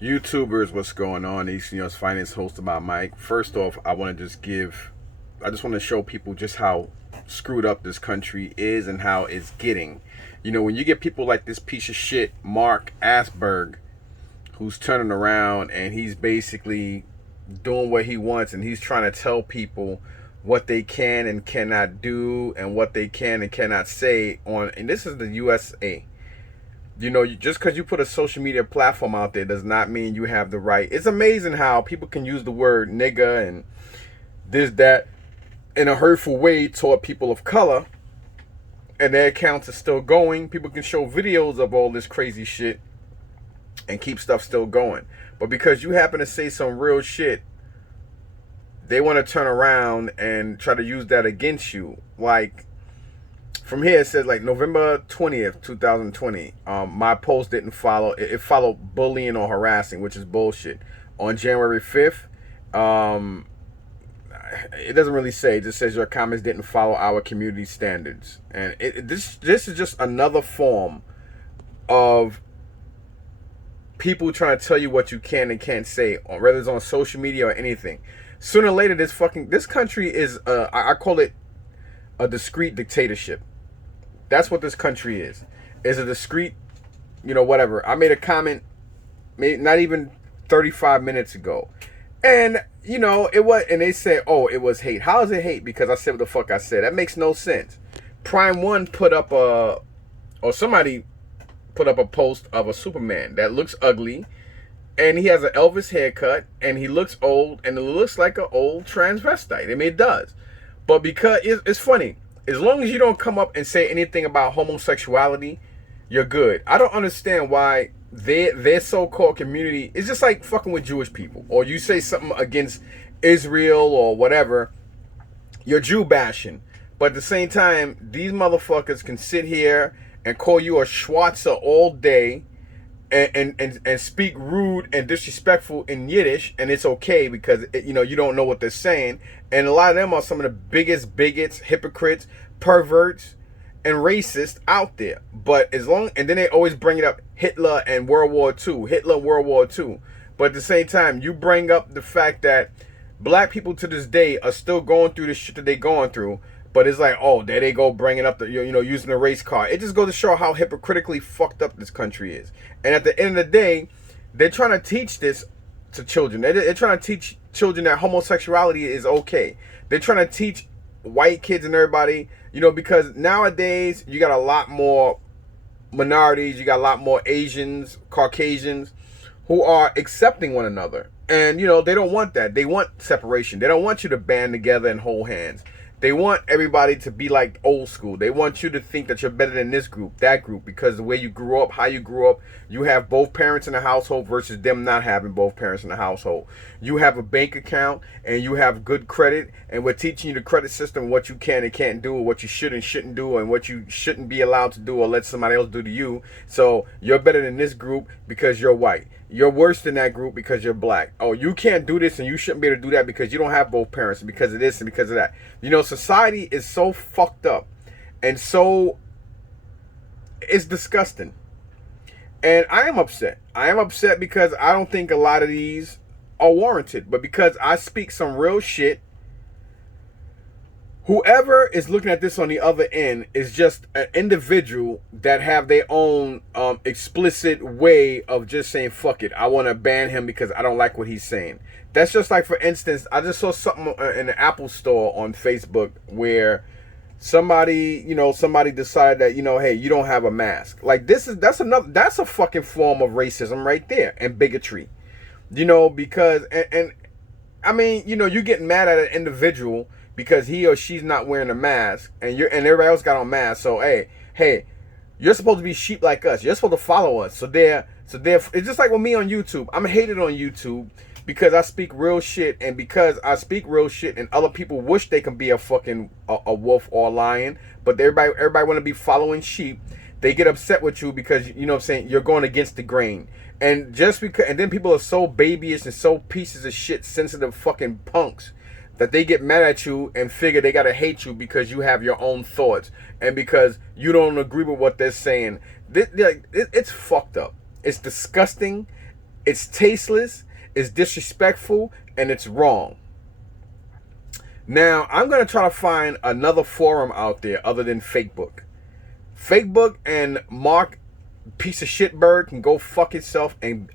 YouTubers, what's going on? East New York's finest hosted by Mike. First off, I just want to show people just how screwed up this country is and how it's getting. You know, when you get people like this piece of shit, Mark Asberg, who's turning around and he's basically doing what he wants and he's trying to tell people what they can and cannot do and what they can and cannot say on, and this is the USA. You know, just because you put a social media platform out there does not mean you have the right. It's amazing how people can use the word nigga and this, that in a hurtful way toward people of color, and their accounts are still going. People can show videos of all this crazy shit and keep stuff still going. But because you happen to say some real shit, they want to turn around and try to use that against you. Like, from here, it says like November 20th, 2020. My post didn't follow. It followed bullying or harassing, which is bullshit. On January 5th, it doesn't really say. It just says your comments didn't follow our community standards. And this is just another form of people trying to tell you what you can and can't say, whether it's on social media or anything. Sooner or later, this country is, I call it a discreet dictatorship. That's what this country is. It's a discreet, whatever. I made a comment, not even 35 minutes ago. And, it was, and they said, oh, it was hate. How is it hate? Because I said what the fuck I said. That makes no sense. Prime One somebody put up a post of a Superman that looks ugly. And he has an Elvis haircut. And he looks old. And it looks like an old transvestite. I mean, it does. But because, it's funny. As long as you don't come up and say anything about homosexuality, you're good. I don't understand why their so-called community is just like fucking with Jewish people. Or you say something against Israel or whatever, you're Jew bashing. But at the same time, these motherfuckers can sit here and call you a Schwarzer all day and speak rude and disrespectful in Yiddish, and it's okay because you don't know what they're saying. And a lot of them are some of the biggest bigots, hypocrites, perverts, and racists out there. But and then they always bring it up, Hitler and World War II, Hitler and World War II. But at the same time, you bring up the fact that black people to this day are still going through the shit that they're going through. But it's like, oh, there they go bringing up the, using the race card. It just goes to show how hypocritically fucked up this country is. And at the end of the day, they're trying to teach this to children. They're trying to teach children that homosexuality is okay. They're trying to teach white kids and everybody, because nowadays you got a lot more minorities. You got a lot more Asians, Caucasians who are accepting one another. And, they don't want that. They want separation. They don't want you to band together and hold hands. They want everybody to be like old school. They want you to think that you're better than this group, that group, because the way you grew up, how you grew up, you have both parents in the household versus them not having both parents in the household. You have a bank account and you have good credit, and we're teaching you the credit system, what you can and can't do, or what you should and shouldn't do, and what you shouldn't be allowed to do or let somebody else do to you. So you're better than this group because you're white. You're worse than that group because you're black. Oh, you can't do this and you shouldn't be able to do that because you don't have both parents, and because of this and because of that. Society is so fucked up and it's disgusting. And I am upset. I am upset because I don't think a lot of these are warranted. But because I speak some real shit, whoever is looking at this on the other end is just an individual that have their own explicit way of just saying, fuck it, I want to ban him because I don't like what he's saying. That's just like, for instance, I just saw something in the Apple store on Facebook where somebody decided that, hey, you don't have a mask. Like, that's a fucking form of racism right there, and bigotry. Because, and I mean, you're getting mad at an individual because he or she's not wearing a mask, and everybody else got on masks. So hey, you're supposed to be sheep like us. You're supposed to follow us. So it's just like with me on YouTube. I'm hated on YouTube because I speak real shit, and because I speak real shit, and other people wish they can be a fucking a wolf or a lion, but everybody want to be following sheep. They get upset with you because you're going against the grain. And then people are so babyish and so pieces of shit, sensitive fucking punks, that they get mad at you and figure they gotta hate you because you have your own thoughts and because you don't agree with what they're saying. It's fucked up. It's disgusting. It's tasteless, it's disrespectful, and it's wrong. Now, I'm going to try to find another forum out there other than Fakebook. Fakebook and Mark piece of shit bird can go fuck itself and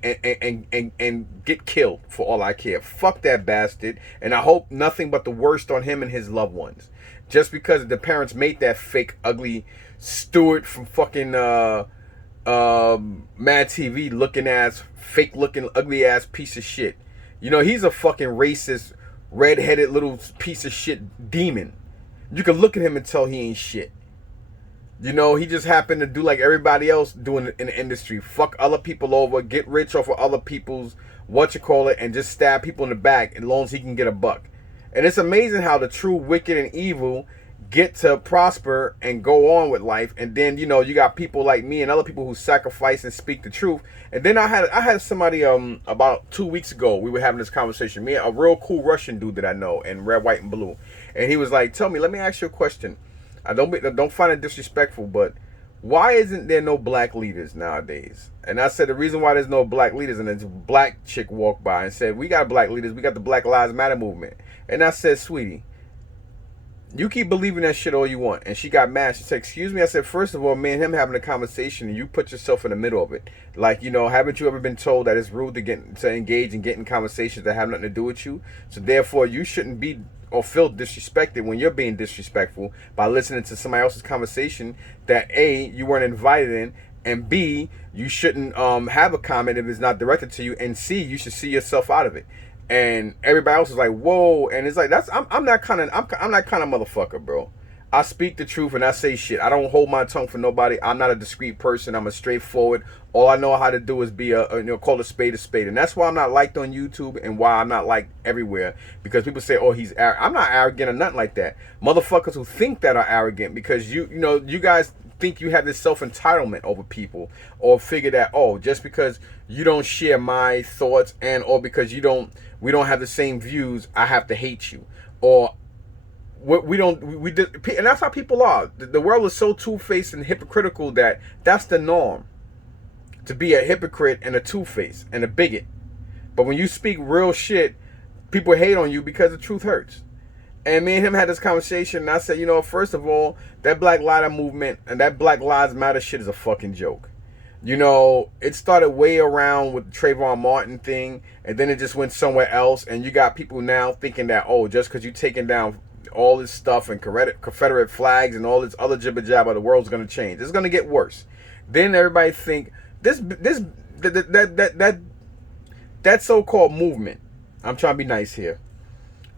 get killed for all I care. Fuck that bastard. And I hope nothing but the worst on him and his loved ones. Just because the parents made that fake, ugly Stewart from fucking Mad TV looking ass, fake looking, ugly ass piece of shit. You know, he's a fucking racist, red-headed little piece of shit demon. You can look at him and tell he ain't shit. You know, he just happened to do like everybody else doing in the industry. Fuck other people over, get rich off of other people's and just stab people in the back as long as he can get a buck. And it's amazing how the true wicked and evil get to prosper and go on with life. And then, you know, you got people like me and other people who sacrifice and speak the truth. And then I had somebody about 2 weeks ago, we were having this conversation. Me, a real cool Russian dude that I know in red, white, and blue. And he was like, tell me, let me ask you a question. I don't find it disrespectful, but why isn't there no black leaders nowadays? And I said the reason why there's no black leaders, and this black chick walked by and said, we got black leaders, we got the Black Lives Matter movement. And I said, sweetie, you keep believing that shit all you want. And she got mad. She said, excuse me. I said, first of all, me and him having a conversation and you put yourself in the middle of it. Like, you know, haven't you ever been told that it's rude to engage and get in conversations that have nothing to do with you? So therefore, you shouldn't be or feel disrespected when you're being disrespectful by listening to somebody else's conversation that A, you weren't invited in, and B, you shouldn't have a comment if it's not directed to you, and C, you should see yourself out of it. And everybody else is like, whoa, and it's like, I'm that kind of motherfucker, bro. I speak the truth and I say shit. I don't hold my tongue for nobody. I'm not a discreet person. I'm a straightforward. All I know how to do is be call a spade, and that's why I'm not liked on YouTube and why I'm not liked everywhere, because people say, oh, he's arrogant. I'm not arrogant or nothing like that. Motherfuckers who think that are arrogant because you guys think you have this self-entitlement over people, or figure that, oh, just because you don't share my thoughts or because we don't have the same views, I have to hate you, or and that's how people are. The world is so two-faced and hypocritical that's the norm, to be a hypocrite and a two-faced and a bigot. But when you speak real shit, people hate on you because the truth hurts. And me and him had this conversation, and I said, you know, first of all, that Black Lives movement and that Black Lives Matter shit is a fucking joke. You know, it started way around with the Trayvon Martin thing, and then it just went somewhere else, and you got people now thinking that, oh, just because you're taking down all this stuff and Confederate flags and all this other jibber jabber, the world's going to change. It's going to get worse. Then everybody think that so-called movement, I'm trying to be nice here,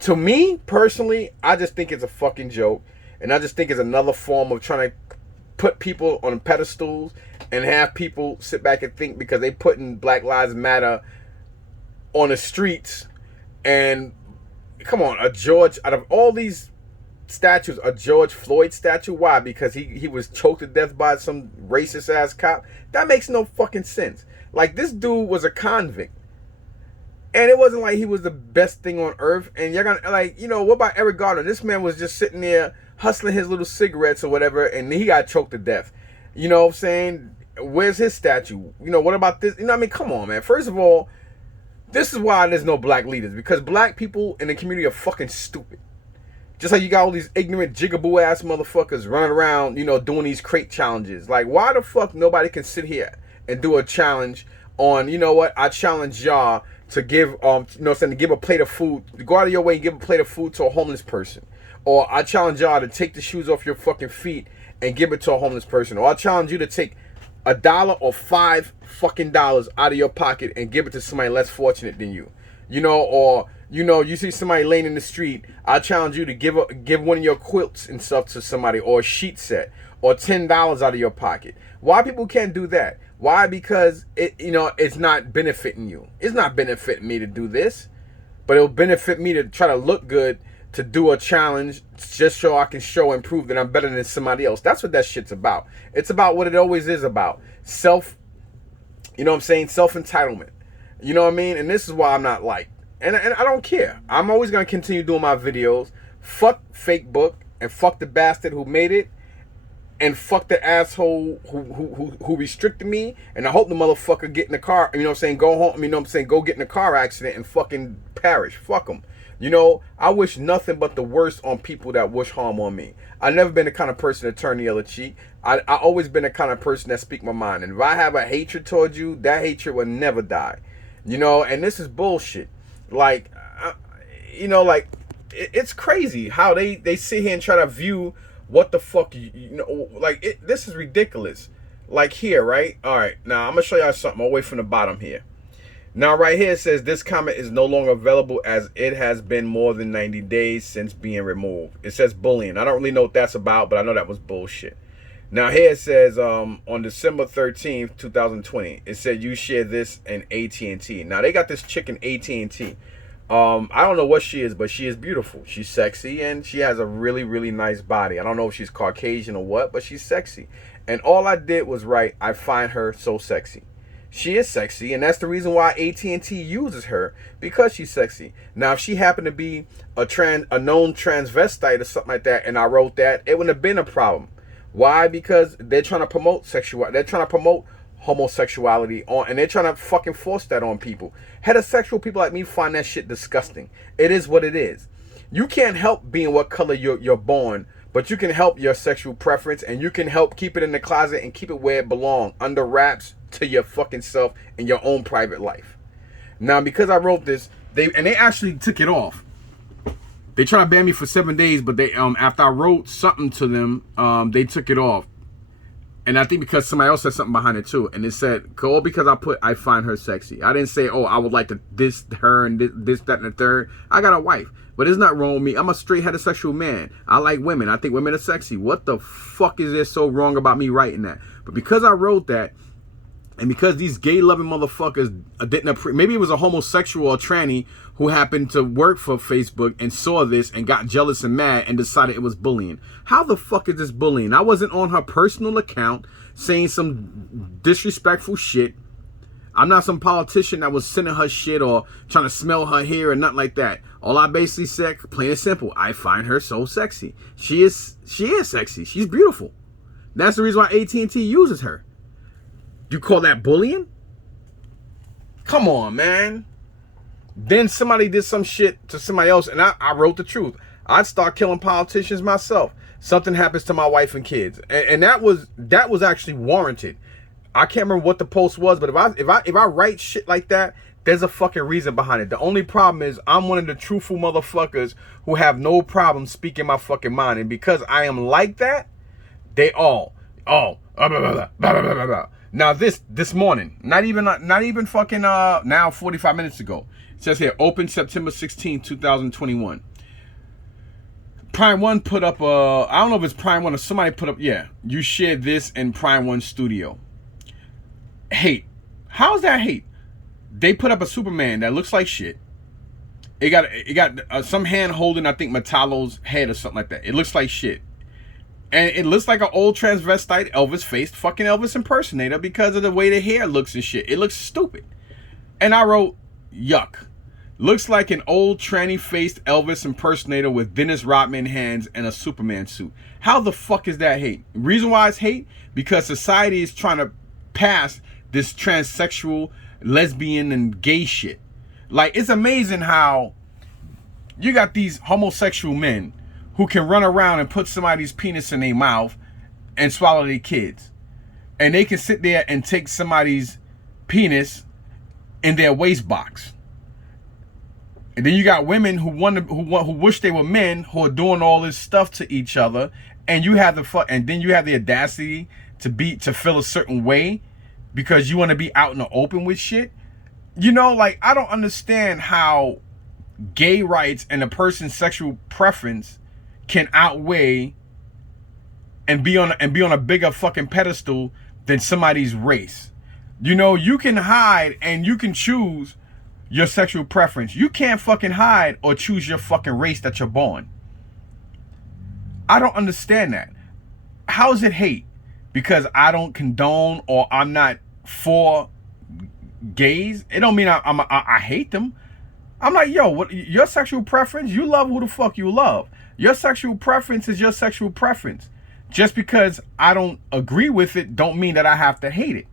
to me personally, I just think it's a fucking joke, and I just think it's another form of trying to put people on pedestals and have people sit back and think because they putting Black Lives Matter on the streets. And come on, out of all these statues, a George Floyd statue, why? Because he was choked to death by some racist ass cop? That makes no fucking sense. Like, this dude was a convict, and it wasn't like he was the best thing on earth. And you're gonna, like, you know, what about Eric Garner? This man was just sitting there hustling his little cigarettes or whatever, and he got choked to death. You know what I'm saying? Where's his statue? You know, what about this? You know what I mean? Come on, man. First of all, this is why there's no black leaders, because black people in the community are fucking stupid. Just like you got all these ignorant jigaboo ass motherfuckers running around, you know, doing these crate challenges. Like, why the fuck nobody can sit here and do a challenge on, you know what, I challenge y'all to give, to give a plate of food, go out of your way and give a plate of food to a homeless person. Or I challenge y'all to take the shoes off your fucking feet and give it to a homeless person. Or I challenge you to take $1 or $5 fucking dollars out of your pocket and give it to somebody less fortunate than you. You know, or, you know, you see somebody laying in the street, I challenge you to give one of your quilts and stuff to somebody, or a sheet set, or $10 out of your pocket. Why people can't do that? Why? Because it's not benefiting you. It's not benefiting me to do this, but it'll benefit me to try to look good, to do a challenge just so I can show and prove that I'm better than somebody else. That's what that shit's about. It's about what it always is about. Self-entitlement. You know what I mean? And this is why I'm not liked. And I don't care. I'm always going to continue doing my videos. Fuck Fakebook and fuck the bastard who made it. and fuck the asshole who restricted me, and I hope the motherfucker get in the car, you know what I'm saying, go home, you know what I'm saying, go get in a car accident and fucking perish. Fuck him. You know, I wish nothing but the worst on people that wish harm on me. I've never been the kind of person to turn the other cheek. I always been the kind of person that speak my mind. And if I have a hatred towards you, that hatred will never die. You know, and this is bullshit. Like, you know, like, it's crazy how they sit here and try to view what the fuck, you know, like, this is ridiculous. Like here, right? All right, now I'm going to show y'all something away from the bottom here. Now, right here, it says this comment is no longer available as it has been more than 90 days since being removed. It says bullying. I don't really know what that's about, but I know that was bullshit. Now, here it says on December 13th, 2020, it said you shared this in AT&T. Now, they got this chick in AT&T. I don't know what she is, but she is beautiful. She's sexy, and she has a really, really nice body. I don't know if she's Caucasian or what, but she's sexy. And all I did was write, I find her so sexy. She is sexy, and that's the reason why AT&T uses her, because she's sexy. Now, if she happened to be a known transvestite or something like that, and I wrote that, it wouldn't have been a problem. Why? Because they're trying to promote they're trying to promote homosexuality on, and they're trying to fucking force that on people. Heterosexual people like me find that shit disgusting. It is what it is. You can't help being what color you're born, but you can help your sexual preference, and you can help keep it in the closet and keep it where it belongs, under wraps, to your fucking self in your own private life. Now, because I wrote this, they actually took it off. They tried to ban me for 7 days, but they after I wrote something to them, they took it off. And I think because somebody else said something behind it too, and it said, "Oh, because I find her sexy." I didn't say, "Oh, I would like to this her and this that and the third." I got a wife, but it's not wrong with me. I'm a straight heterosexual man. I like women. I think women are sexy. What the fuck is there so wrong about me writing that? But because I wrote that, and because these gay-loving motherfuckers didn't maybe it was a homosexual or tranny who happened to work for Facebook and saw this and got jealous and mad and decided it was bullying. How the fuck is this bullying? I wasn't on her personal account saying some disrespectful shit. I'm not some politician that was sending her shit or trying to smell her hair or nothing like that. All I basically said, plain and simple, I find her so sexy. She is sexy. She's beautiful. That's the reason why AT&T uses her. You call that bullying? Come on, man. Then somebody did some shit to somebody else, and I wrote the truth. I'd start killing politicians myself. Something happens to my wife and kids, and that was actually warranted. I can't remember what the post was, but if I write shit like that, there's a fucking reason behind it. The only problem is I'm one of the truthful motherfuckers who have no problem speaking my fucking mind, and because I am like that, they all blah, blah, blah, blah, blah, blah, blah. Now this morning, not even fucking now 45 minutes ago, it says here, open September 16, 2021. Prime One put up I don't know if it's Prime One or somebody put up, yeah, you shared this in Prime One Studio. Hate. How's that hate? They put up a Superman that looks like shit. It got some hand holding, I think, Metallo's head or something like that. It looks like shit. And it looks like an old transvestite Elvis-faced fucking Elvis impersonator because of the way the hair looks and shit. It looks stupid. And I wrote, yuck. Looks like an old tranny-faced Elvis impersonator with Dennis Rodman hands and a Superman suit. How the fuck is that hate? Reason why it's hate? Because society is trying to pass this transsexual, lesbian, and gay shit. Like, it's amazing how you got these homosexual men who can run around and put somebody's penis in their mouth and swallow their kids. And they can sit there and take somebody's penis in their waist box. And then you got women who wish they were men who are doing all this stuff to each other, and you have the audacity to feel a certain way because you want to be out in the open with shit. You know, like, I don't understand how gay rights and a person's sexual preference can outweigh and be on a bigger fucking pedestal than somebody's race. You know, you can hide and you can choose your sexual preference. You can't fucking hide or choose your fucking race that you're born. I don't understand that. How is it hate? Because I don't condone or I'm not for gays? It don't mean I hate them. I'm like, yo, what your sexual preference? You love who the fuck you love. Your sexual preference is your sexual preference. just because I don't agree with it don't mean that I have to hate it.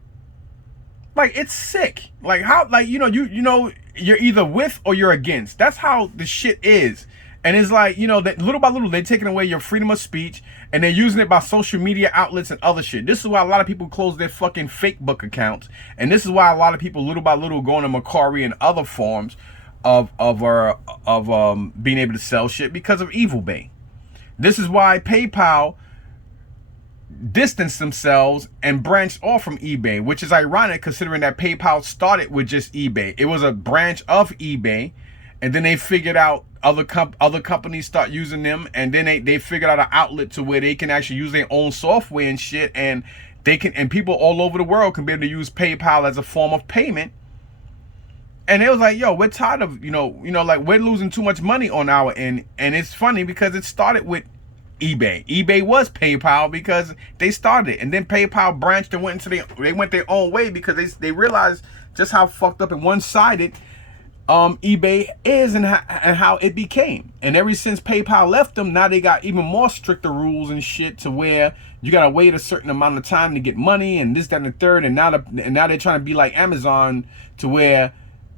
Like, it's sick. Like, how, like, you know, you're either with or you're against. That's how the shit is. And it's like, you know, that little by little, they're taking away your freedom of speech, and they're using it by social media outlets and other shit. This is why a lot of people close their fucking Fakebook accounts. And this is why a lot of people, little by little, go into Macari and other forms of being able to sell shit because of evilbay. This is why PayPal distanced themselves and branched off from eBay, which is ironic considering that PayPal started with just eBay. It was a branch of eBay, and then they figured out other companies start using them, and then they figured out an outlet to where they can actually use their own software and shit, and they can, and people all over the world can be able to use PayPal as a form of payment. And it was like, yo, we're tired of, you know, like, we're losing too much money on our end. And it's funny because it started with eBay. eBay was PayPal because they started it, and then PayPal branched and went into they went their own way because they realized just how fucked up and one-sided eBay is and how it became. And ever since PayPal left them, now they got even more stricter rules and shit to where you gotta wait a certain amount of time to get money and this, that, and the third. And now they're trying to be like Amazon to where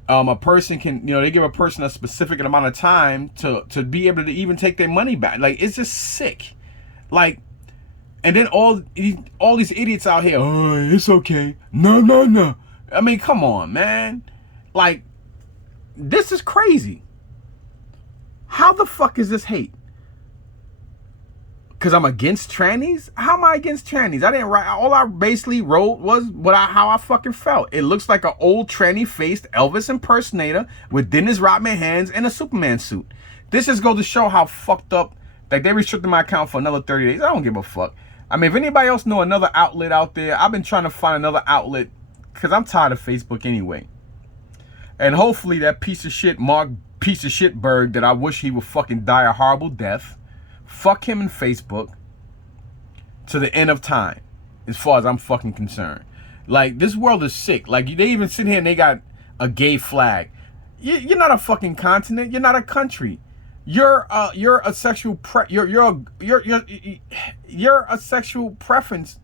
a person can, you know, they give a person a specific amount of time to be able to even take their money back. Like, it's just sick. Like, and then all these idiots out here, oh, it's okay. No. I mean, come on, man. Like, this is crazy. How the fuck is this hate? Because I'm against trannies? How am I against trannies? I didn't write. All I basically wrote was how I fucking felt. It looks like an old tranny-faced Elvis impersonator with Dennis Rodman hands and a Superman suit. This just goes to show how fucked up. Like, they restricted my account for another 30 days. I don't give a fuck. I mean, if anybody else know another outlet out there, I've been trying to find another outlet because I'm tired of Facebook anyway. And hopefully that piece of shit, Mark piece of shit Berg, that I wish he would fucking die a horrible death. Fuck him in Facebook to the end of time, as far as I'm fucking concerned. Like, this world is sick. Like, they even sit here and they got a gay flag. You're not a fucking continent. You're not a country. You're a sexual you're a sexual preference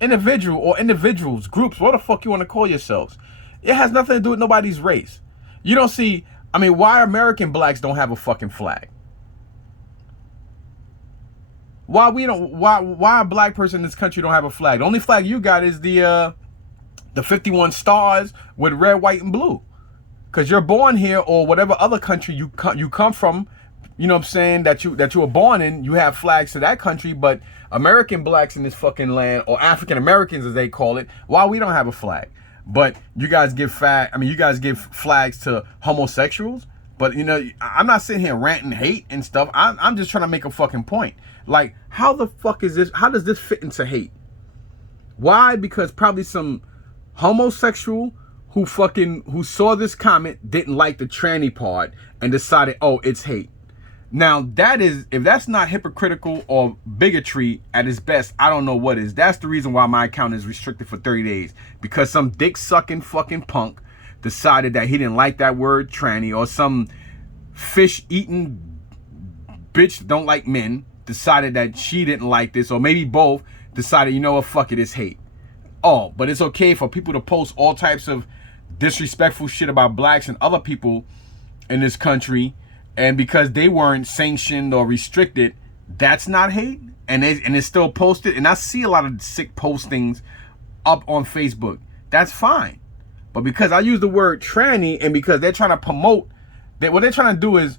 individual or individuals, groups, what the fuck you want to call yourselves. It has nothing to do with nobody's race. You don't see, I mean, why American blacks don't have a fucking flag? Why a black person in this country don't have a flag? The only flag you got is the 51 stars with red, white, and blue. Because you're born here, or whatever other country you come from, you know what I'm saying, that you were born in, you have flags to that country. But American blacks in this fucking land, or African Americans as they call it, why we don't have a flag? But you guys give flags to homosexuals. But, you know, I'm not sitting here ranting hate and stuff. I'm just trying to make a fucking point. Like, how the fuck is this? How does this fit into hate? Why? Because probably some homosexual who saw this comment didn't like the tranny part and decided, oh, it's hate. Now, that is, if that's not hypocritical or bigotry at its best, I don't know what is. That's the reason why my account is restricted for 30 days. Because some dick-sucking fucking punk decided that he didn't like that word tranny, or some fish-eating bitch that don't like men decided that she didn't like this, or maybe both decided, you know what, fuck it, it's hate. Oh, but it's okay for people to post all types of disrespectful shit about blacks and other people in this country, and because they weren't sanctioned or restricted, that's not hate, and it's still posted. And I see a lot of sick postings up on Facebook. That's fine. But because I use the word tranny, and because they're trying to promote that, what they're trying to do is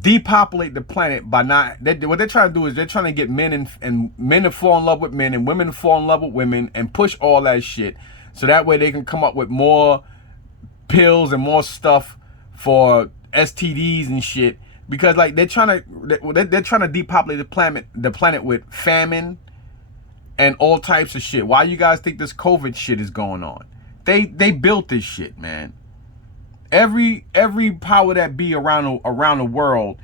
depopulate the planet by not. What they're trying to do is they're trying to get men and men to fall in love with men and women to fall in love with women and push all that shit, so that way they can come up with more pills and more stuff for STDs and shit. Because like they're trying to depopulate the planet with famine and all types of shit. Why you guys think this COVID shit is going on? They built this shit, man. Every power that be around the world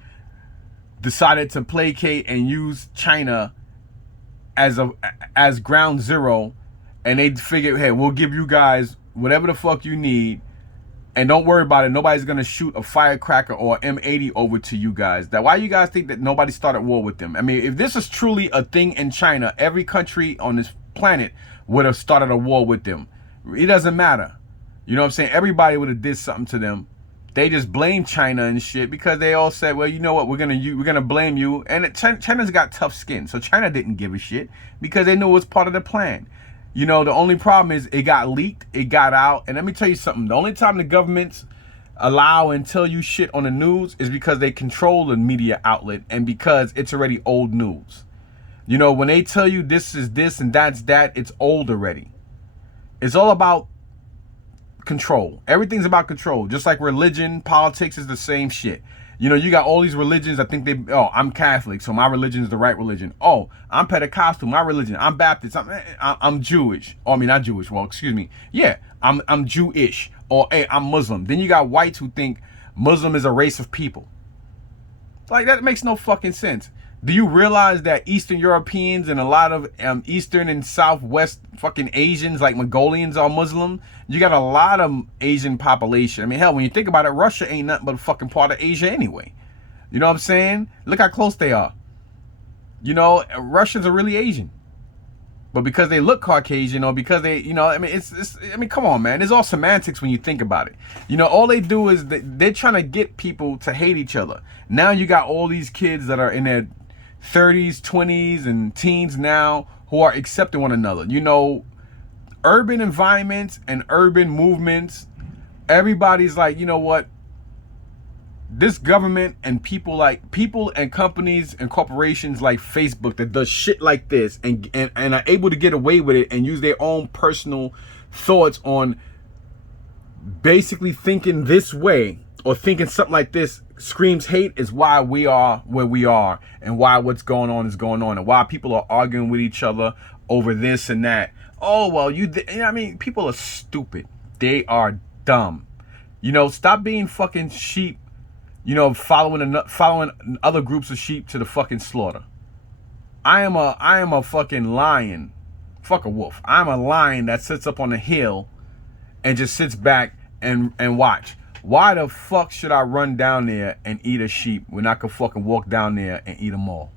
decided to placate and use China as ground zero, and they figured, hey, we'll give you guys whatever the fuck you need And don't worry about it. Nobody's going to shoot a firecracker or M80 over to you guys. Why you guys think that nobody started war with them? I mean, if this is truly a thing in China, every country on this planet would have started a war with them. It doesn't matter. You know what I'm saying? Everybody would have did something to them. They just blame China and shit because they all said, well, you know what? We're gonna blame you. And China's got tough skin. So China didn't give a shit because they knew it was part of the plan. You know, the only problem is it got leaked, it got out. And let me tell you something. The only time the governments allow and tell you shit on the news is because they control the media outlet and because it's already old news. You know, when they tell you this is this and that's that, it's old already. It's all about control. Everything's about control. Just like religion, politics is the same shit. You know, you got all these religions. I think I'm Catholic, so my religion is the right religion. Oh, I'm Pentecostal, my religion. I'm Baptist. I'm Jewish. Oh, I mean, not Jewish. Well, excuse me. Yeah, I'm Jewish. Or hey, I'm Muslim. Then you got whites who think Muslim is a race of people. Like, that makes no fucking sense. Do you realize that Eastern Europeans and a lot of Eastern and Southwest fucking Asians, like Mongolians, are Muslim? You got a lot of Asian population. I mean, hell, when you think about it, Russia ain't nothing but a fucking part of Asia anyway. You know what I'm saying? Look how close they are. You know, Russians are really Asian. But because they look Caucasian or because they, you know, I mean, I mean, come on, man. It's all semantics when you think about it. You know, all they do is they're trying to get people to hate each other. Now you got all these kids that are in their 30s, 20s, and teens now who are accepting one another. You know, urban environments and urban movements, everybody's like, you know what? This government and people and companies and corporations like Facebook that does shit like this and are able to get away with it and use their own personal thoughts on basically thinking this way or thinking something like this screams hate is why we are where we are and why what's going on is going on and why people are arguing with each other over this and that. Oh, well, you know, I mean, people are stupid. They are dumb. You know, stop being fucking sheep, you know, following other groups of sheep to the fucking slaughter. I am a fucking lion. Fuck a wolf. I'm a lion that sits up on a hill and just sits back and watch. Why the fuck should I run down there and eat a sheep when I could fucking walk down there and eat them all?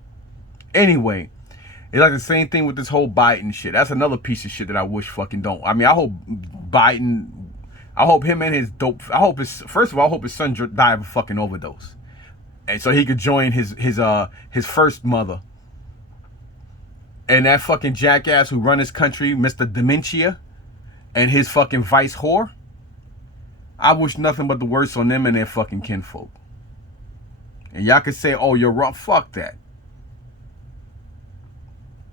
Anyway, it's like the same thing with this whole Biden shit. That's another piece of shit that I wish fucking don't. I mean, I hope Biden, I hope him and his dope, first of all, I hope his son die of a fucking overdose. And so he could join his first mother. And that fucking jackass who run his country, Mr. Dementia, and his fucking vice whore. I wish nothing but the worst on them and their fucking kinfolk. And y'all could say, oh, you're wrong. Fuck that.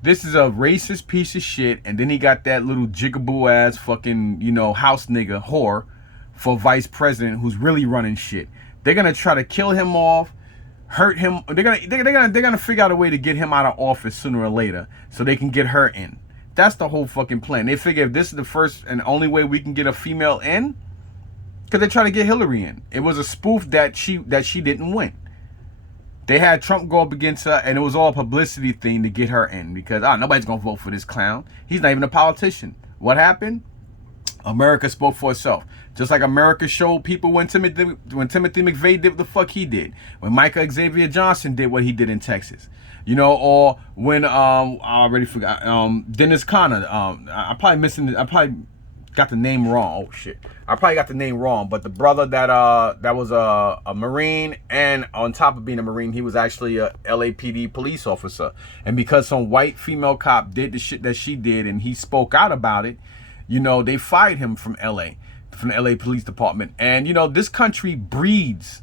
This is a racist piece of shit. And then he got that little jigaboo ass fucking, you know, house nigga whore for vice president who's really running shit. They're going to try to kill him off, hurt him. They're gonna figure out a way to get him out of office sooner or later so they can get her in. That's the whole fucking plan. They figure if this is the first and only way we can get a female in, because they try to get Hillary in. It was a spoof that she didn't win. They had Trump go up against her, and it was all a publicity thing to get her in because nobody's gonna vote for this clown. He's not even a politician. What happened? America spoke for itself. Just like America showed people when Timothy McVeigh did what the fuck he did, when Michael Xavier Johnson did what he did in Texas, you know, or when I already forgot Dennis Conner. I probably got the name wrong. Oh shit, I probably got the name wrong. But the brother that was a Marine, and on top of being a Marine, he was actually a LAPD police officer. And because some white female cop did the shit that she did, and he spoke out about it, you know, they fired him from the LA Police Department. And you know, this country breeds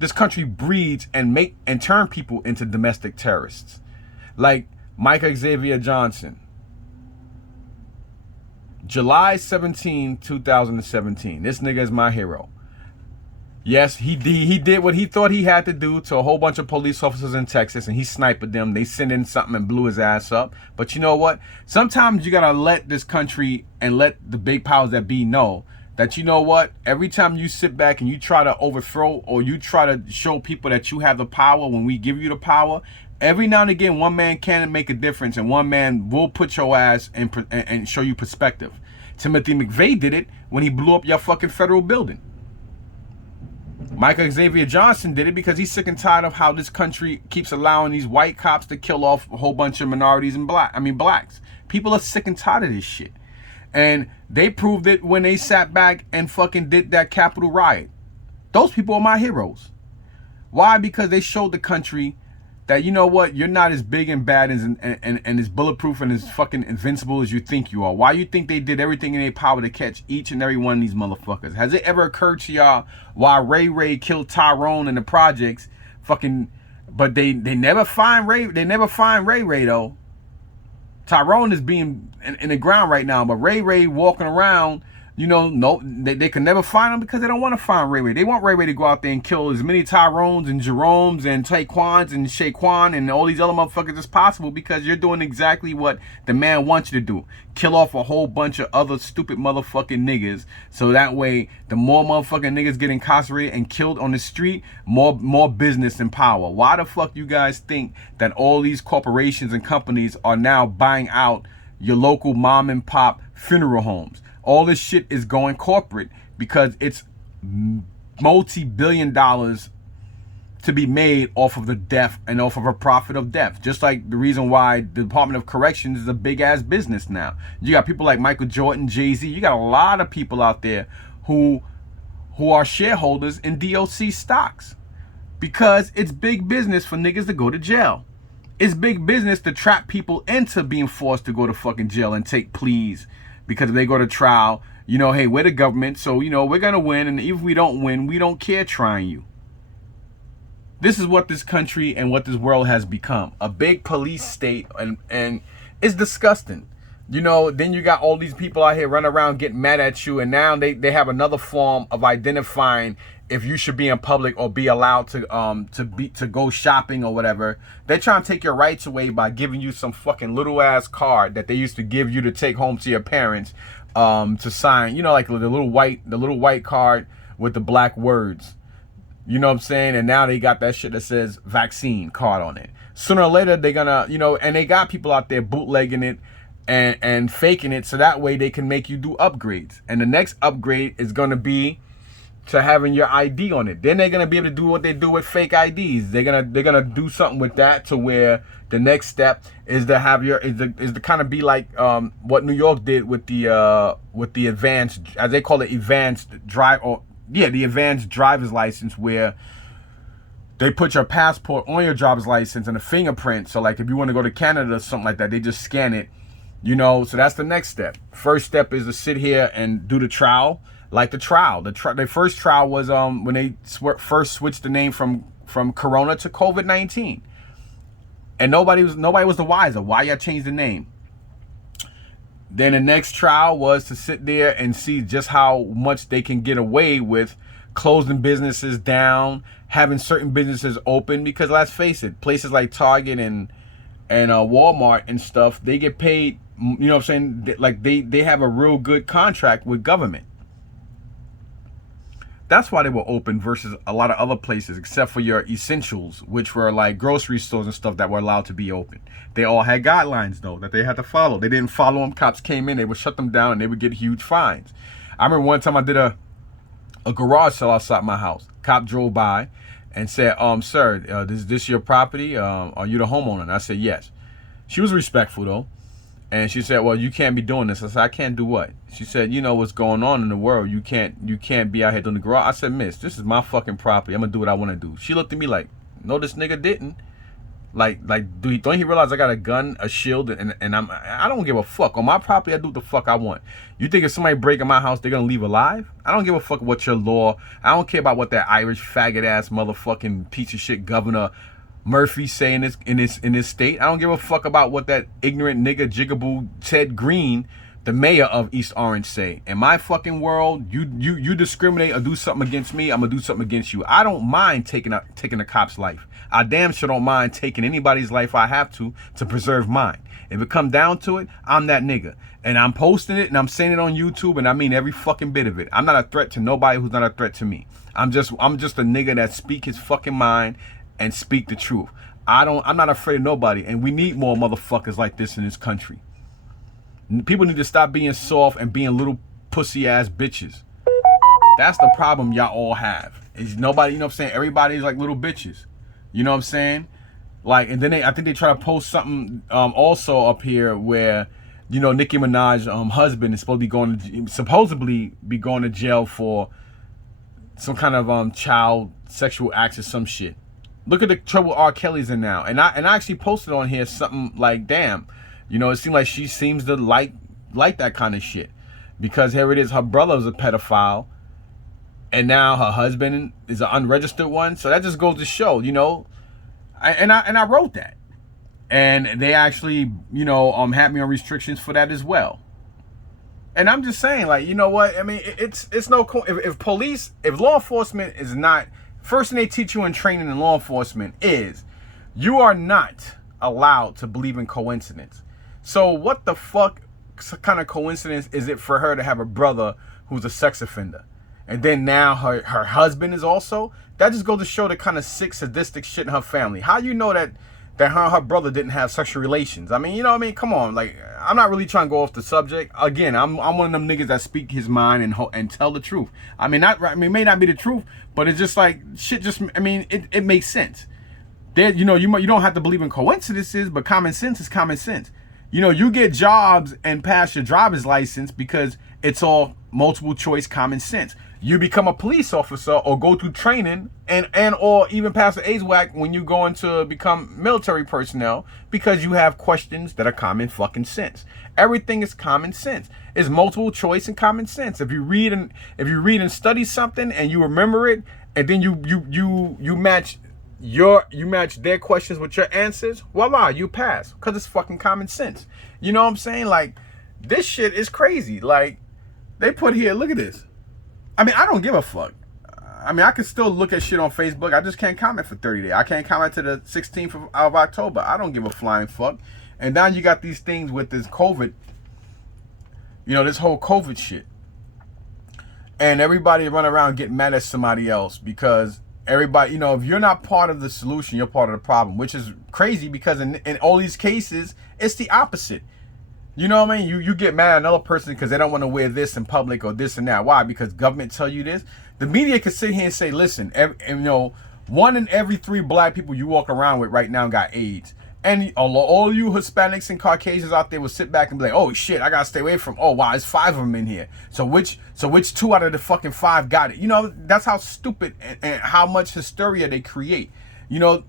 and turn people into domestic terrorists, like Michael Xavier Johnson. July 17, 2017. This nigga is my hero. Yes, he did what he thought he had to do to a whole bunch of police officers in Texas, and he sniped them. They sent in something and blew his ass up. But you know what? Sometimes you gotta let this country and let the big powers that be know that, you know what? Every time you sit back and you try to overthrow or you try to show people that you have the power when we give you the power, every now and again, one man can make a difference, and one man will put your ass and show you perspective. Timothy McVeigh did it when he blew up your fucking federal building. Michael Xavier Johnson did it because he's sick and tired of how this country keeps allowing these white cops to kill off a whole bunch of minorities and blacks. People are sick and tired of this shit. And they proved it when they sat back and fucking did that Capitol riot. Those people are my heroes. Why? Because they showed the country that, you know what, you're not as big and bad and as bulletproof and as fucking invincible as you think you are. Why you think they did everything in their power to catch each and every one of these motherfuckers? Has it ever occurred to y'all why Ray killed Tyrone in the projects? Fucking, but they never find Ray. They never find Ray though. Tyrone is being in the ground right now, but Ray walking around. You know, no, they can never find him because they don't want to find Ray. They want Ray to go out there and kill as many Tyrones and Jeromes and Taekwons and Shaquan and all these other motherfuckers as possible, because you're doing exactly what the man wants you to do. Kill off a whole bunch of other stupid motherfucking niggas. So that way, the more motherfucking niggas get incarcerated and killed on the street, more business and power. Why the fuck you guys think that all these corporations and companies are now buying out your local mom and pop funeral homes? All this shit is going corporate because it's multi-billion dollars to be made off of the death and off of a profit of death. Just like the reason why the Department of Corrections is a big ass business now. You got people like Michael Jordan, Jay-Z. You got a lot of people out there who are shareholders in DOC stocks because it's big business for niggas to go to jail. It's big business to trap people into being forced to go to fucking jail and take pleas. Because if they go to trial, you know, hey, we're the government, so, you know, we're going to win. And if we don't win, we don't care trying you. This is what this country and what this world has become. A big police state, and it's disgusting. You know, then you got all these people out here running around getting mad at you. And now they have another form of identifying if you should be in public or be allowed to go shopping or whatever. They're trying to take your rights away by giving you some fucking little ass card that they used to give you to take home to your parents to sign. You know, like the little white card with the black words. You know what I'm saying? And now they got that shit that says vaccine card on it. Sooner or later they're gonna, you know, and they got people out there bootlegging it and faking it so that way they can make you do upgrades. And the next upgrade is gonna be to having your ID on it. Then they're gonna be able to do what they do with fake IDs. They're gonna do something with that to where the next step is to have your is to kind of be like what New York did with the advanced, as they call it, advanced driver's license, where they put your passport on your driver's license and a fingerprint. So like if you want to go to Canada or something like that, they just scan it. You know, so that's the next step. First step is to sit here and do the trial. Like the trial, the first trial was when they first switched the name from Corona to COVID-19, and nobody was the wiser. Why y'all changed the name? Then the next trial was to sit there and see just how much they can get away with closing businesses down, having certain businesses open. Because let's face it, places like Target and Walmart and stuff, they get paid. You know what I'm saying? Like they have a real good contract with government. That's why they were open versus a lot of other places, except for your essentials, which were like grocery stores and stuff that were allowed to be open. They all had guidelines, though, that they had to follow. They didn't follow them. Cops came in, they would shut them down, and they would get huge fines. I remember one time I did a garage sale outside my house. Cop drove by and said, sir, is this your property? Are you the homeowner? And I said, yes. She was respectful, though. And she said, well, you can't be doing this. I said, I can't do what? She said, you know what's going on in the world. You can't be out here doing the garage. I said, miss, this is my fucking property. I'm going to do what I want to do. She looked at me like, no, this nigga didn't. Like, don't he realize I got a gun, a shield, and I don't give a fuck. On my property, I do what the fuck I want. You think if somebody break in my house, they're going to leave alive? I don't give a fuck what your law. I don't care about what that Irish faggot-ass motherfucking piece of shit governor Murphy say in this state. I don't give a fuck about what that ignorant nigga jigaboo Ted Green, the mayor of East Orange, say. In my fucking world, you discriminate or do something against me, I'm gonna do something against you. I don't mind taking a cop's life. I damn sure don't mind taking anybody's life I have to preserve mine. If it come down to it, I'm that nigga. And I'm posting it and I'm saying it on YouTube, and I mean every fucking bit of it. I'm not a threat to nobody who's not a threat to me. I'm just a nigga that speak his fucking mind and speak the truth. I'm not afraid of nobody, and we need more motherfuckers like this in this country. People need to stop being soft and being little pussy ass bitches. That's the problem y'all all have. Is nobody, you know what I'm saying? Everybody's like little bitches. You know what I'm saying? Like, and then I think they try to post something also up here where, you know, Nicki Minaj's husband is supposedly be going to jail for some kind of child sexual acts or some shit. Look at the trouble R. Kelly's in now. And I actually posted on here something like, damn, you know, it seems like she seems to like that kind of shit. Because here it is, her brother's a pedophile, and now her husband is an unregistered one. So that just goes to show, you know, I wrote that. And they actually, you know, had me on restrictions for that as well. And I'm just saying, like, you know what? I mean, it's no, if law enforcement is not, first thing they teach you in training in law enforcement is you are not allowed to believe in coincidence. So what the fuck kind of coincidence is it for her to have a brother who's a sex offender? And then now her husband is also? That just goes to show the kind of sick, sadistic shit in her family. How you know that her brother didn't have sexual relations? I mean, you know what I mean? Come on. Like, I'm not really trying to go off the subject. Again, I'm one of them niggas that speak his mind and tell the truth. I mean, it may not be the truth, but it's just like, shit just, I mean, it makes sense. There, you know, you don't have to believe in coincidences, but common sense is common sense. You know, you get jobs and pass your driver's license because it's all multiple choice common sense. You become a police officer or go through training and or even pass the ASWAC when you go into become military personnel because you have questions that are common fucking sense. Everything is common sense. It's multiple choice and common sense. If you read and study something and you remember it, and then you match their questions with your answers, voila, you pass. Because it's fucking common sense. You know what I'm saying? Like, this shit is crazy. Like, they put here, look at this. I mean, I don't give a fuck. I mean, I can still look at shit on Facebook. I just can't comment for 30 days. I can't comment to the 16th of October. I don't give a flying fuck. And now you got these things with this COVID, you know, this whole COVID shit. And everybody run around getting mad at somebody else because everybody, you know, if you're not part of the solution, you're part of the problem, which is crazy because in all these cases, it's the opposite. You know what I mean? You get mad at another person because they don't want to wear this in public or this and that. Why? Because government tell you this. The media can sit here and say, listen, you know, 1 in every 3 black people you walk around with right now got AIDS. And all you Hispanics and Caucasians out there will sit back and be like, oh shit, I gotta stay away from, oh wow, there's 5 of them in here. So which 2 out of the fucking 5 got it? You know, that's how stupid and how much hysteria they create. You know,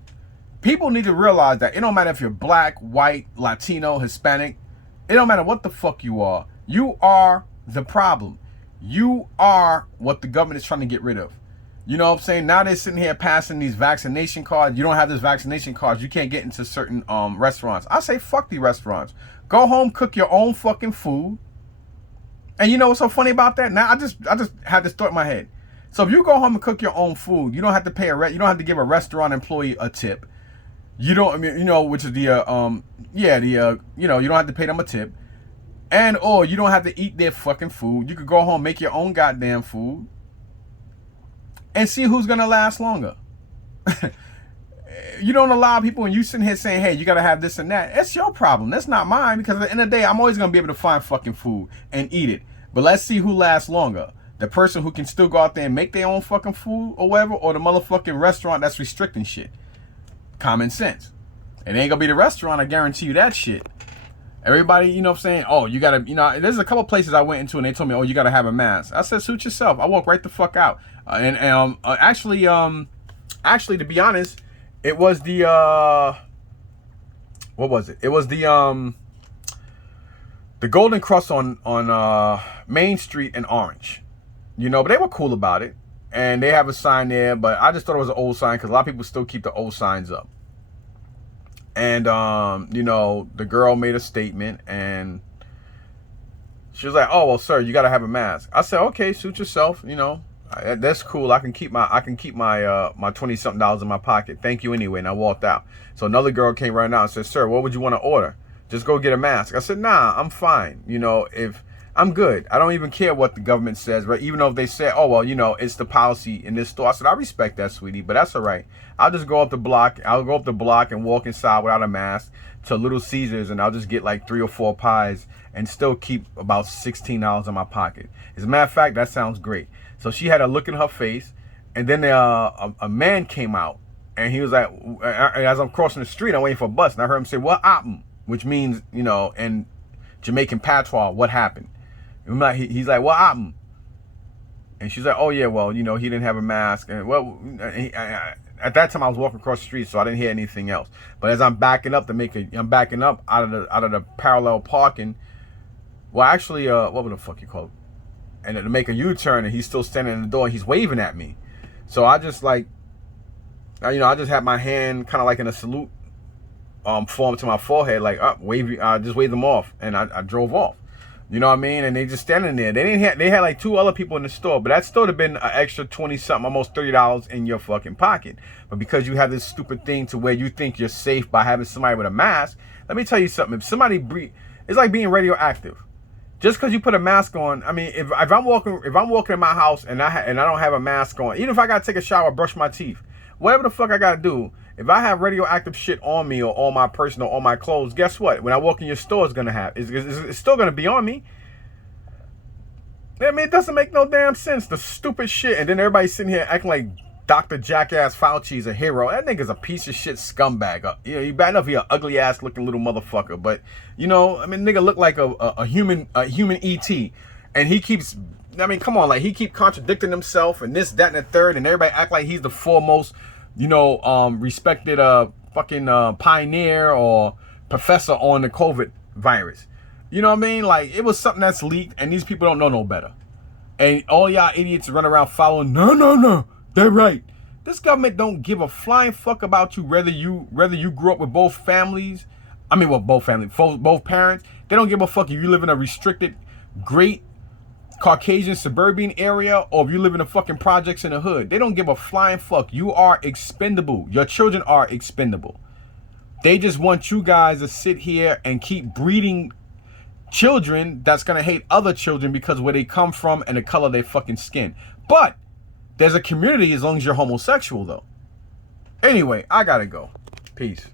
people need to realize that it don't matter if you're black, white, Latino, Hispanic. It don't matter what the fuck you are. You are the problem. You are what the government is trying to get rid of. You know what I'm saying? Now they're sitting here passing these vaccination cards. You don't have this vaccination cards, you can't get into certain restaurants. I say fuck the restaurants. Go home, cook your own fucking food. And you know what's so funny about that? Now I just had this thought in my head. So if you go home and cook your own food, you don't have to pay you don't have to give a restaurant employee a tip. You don't, I mean, you know, which is you know, you don't have to pay them a tip. And or you don't have to eat their fucking food. You could go home, make your own goddamn food, and see who's gonna last longer. You don't allow people, and you sitting here saying, hey, you gotta have this and that. That's your problem. That's not mine, because at the end of the day, I'm always gonna be able to find fucking food and eat it. But let's see who lasts longer. The person who can still go out there and make their own fucking food or whatever, or the motherfucking restaurant that's restricting shit. Common sense. It ain't gonna be the restaurant, I guarantee you that shit. Everybody, you know what I'm saying? Oh, you gotta, you know, there's a couple places I went into and they told me, oh, you gotta have a mask. I said, suit yourself. I walked right the fuck out. Actually, to be honest, it was the, what was it? It was the Golden Cross on Main Street in Orange. You know, but they were cool about it. And they have a sign there, but I just thought it was an old sign because a lot of people still keep the old signs up. And, you know, the girl made a statement and she was like, oh, well, sir, you got to have a mask. I said, okay, suit yourself. You know, that's cool. I can keep my my 20 something dollars in my pocket. Thank you anyway. And I walked out. So another girl came right now and said, sir, what would you want to order? Just go get a mask. I said, nah, I'm fine. You know, if I'm good. I don't even care what the government says, right? Even though if they say, oh, well, you know, it's the policy in this store. I said, I respect that, sweetie, but that's all right. I'll just go up the block. I'll go up the block and walk inside without a mask to Little Caesars and I'll just get like 3 or 4 pies and still keep about $16 in my pocket. As a matter of fact, that sounds great. So she had a look in her face, and then a man came out, and he was like, as I'm crossing the street, I'm waiting for a bus, and I heard him say, "What happened?" Which means, you know, in Jamaican patois, what happened? He's like, "What happened?" And she's like, "Oh yeah, well, you know, he didn't have a mask." And well, at that time I was walking across the street, so I didn't hear anything else. But as I'm backing up I'm backing up out of the parallel parking. Well, actually, what would the fuck you call it? And to make a U-turn, and he's still standing in the door, and he's waving at me. So I just like, you know, I just had my hand kind of like in a salute form to my forehead, like just waved them off, and I drove off. You know what I mean? And they just standing there. They had like 2 other people in the store, but that still would have been an extra 20 something, almost $30 in your fucking pocket. But because you have this stupid thing to where you think you're safe by having somebody with a mask, let me tell you something. If somebody it's like being radioactive. Just because you put a mask on, I mean, if I'm walking in my house and I don't have a mask on, even if I gotta take a shower, brush my teeth, whatever the fuck I gotta do, if I have radioactive shit on me or on my person or on my clothes, guess what? When I walk in your store, it's still gonna be on me. I mean, it doesn't make no damn sense. The stupid shit, and then everybody's sitting here acting like Dr. Jackass Fauci is a hero. That nigga's a piece of shit scumbag. You know, you bad enough he an ugly ass looking little motherfucker, but you know, I mean, nigga look like a human ET, and he keeps. I mean, come on, like he keep contradicting himself and this, that, and the third, and everybody act like he's the foremost, you know, respected fucking pioneer or professor on the COVID virus. You know what I mean? Like it was something that's leaked, and these people don't know no better, and all y'all idiots run around following. No. They're right. This government don't give a flying fuck about you, whether you grew up with both families. I mean, well, both parents. They don't give a fuck if you live in a restricted, great Caucasian suburban area or if you live in the fucking projects in the hood. They don't give a flying fuck. You are expendable. Your children are expendable. They just want you guys to sit here and keep breeding children that's gonna hate other children because of where they come from and the color of their fucking skin. But there's a community as long as you're homosexual, though. Anyway, I gotta go. Peace.